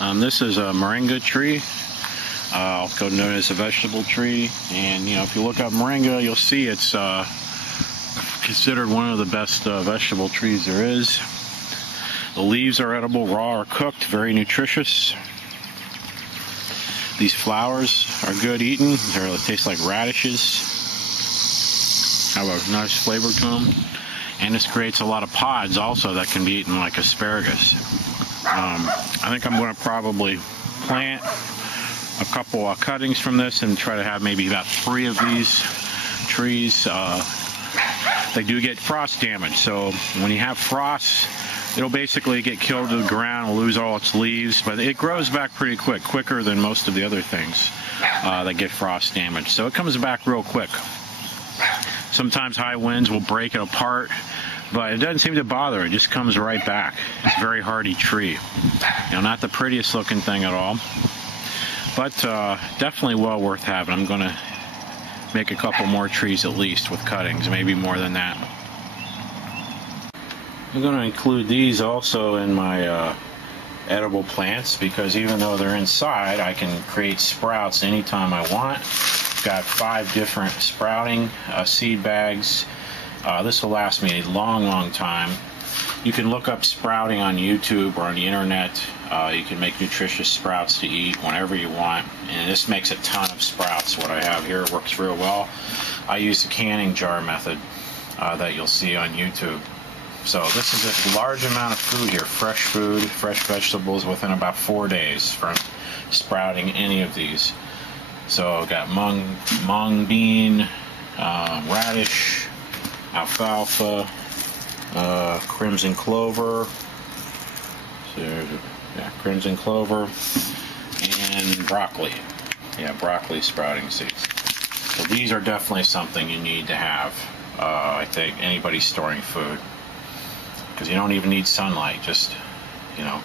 This is a Moringa tree, also known as a vegetable tree. And if you look up moringa, you'll see it's considered one of the best vegetable trees there is. The leaves are edible, raw or cooked, very nutritious. These flowers are good eaten. They taste like radishes. Have a nice flavor to them. And this creates a lot of pods also that can be eaten like asparagus. I think I'm going to probably plant a couple of cuttings from this and try to have maybe about 3 of these trees. They do get frost damage, so when you have frost, it'll basically get killed to the ground, lose all its leaves, but it grows back pretty quick, quicker than most of the other things that get frost damage. So it comes back real quick. Sometimes high winds will break it apart, but it doesn't seem to bother. It just comes right back. It's a very hardy tree. Not the prettiest looking thing at all, but definitely well worth having. I'm going to make a couple more trees at least with cuttings, maybe more than that. I'm going to include these also in my edible plants, because even though they're inside, I can create sprouts anytime I want. Got 5 different sprouting seed bags. This will last me a long time. You can look up sprouting on YouTube or on the internet. You can make nutritious sprouts to eat whenever you want, and this makes a ton of sprouts. What I have here works real well. I use the canning jar method that you'll see on YouTube. So this is a large amount of food here, fresh food, fresh vegetables within about 4 days from sprouting any of these. So I've got mung bean, radish, alfalfa, crimson clover, crimson clover, and broccoli. Broccoli sprouting seeds. So these are definitely something you need to have. I think anybody storing food, because you don't even need sunlight, just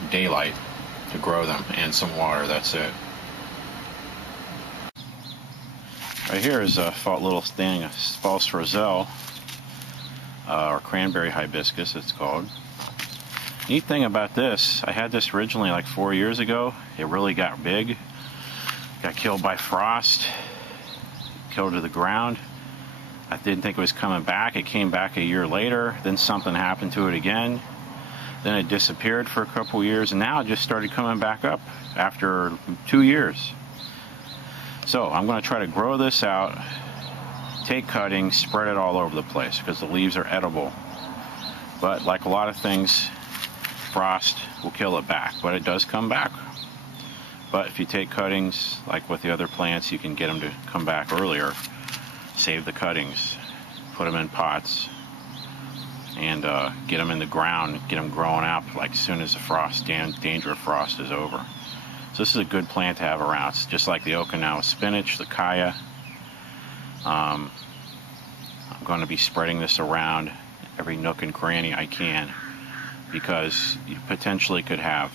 daylight to grow them, and some water. That's it. Right here is a little thing, a false Roselle, or Cranberry Hibiscus it's called. Neat thing about this, I had this originally like 4 years ago. It really got big. Got killed by frost, killed to the ground. I didn't think it was coming back. It came back a year later. Then something happened to it again. Then it disappeared for a couple years, and now it just started coming back up after 2 years. So I'm going to try to grow this out, take cuttings, spread it all over the place, because the leaves are edible. But like a lot of things, frost will kill it back, but it does come back. But if you take cuttings, like with the other plants, you can get them to come back earlier. Save the cuttings, put them in pots, and get them in the ground, get them growing out like as soon as the danger of frost is over. So this is a good plant to have around. It's just like the Okinawa spinach, the kaya. I'm going to be spreading this around every nook and cranny I can, because you potentially could have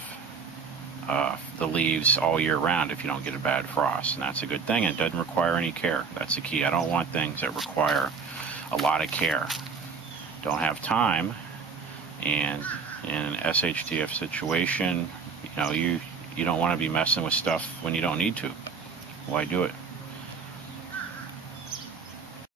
the leaves all year round if you don't get a bad frost, and that's a good thing. It doesn't require any care. That's the key. I don't want things that require a lot of care. Don't have time, and in an SHTF situation, you don't want to be messing with stuff when you don't need to. Why do it?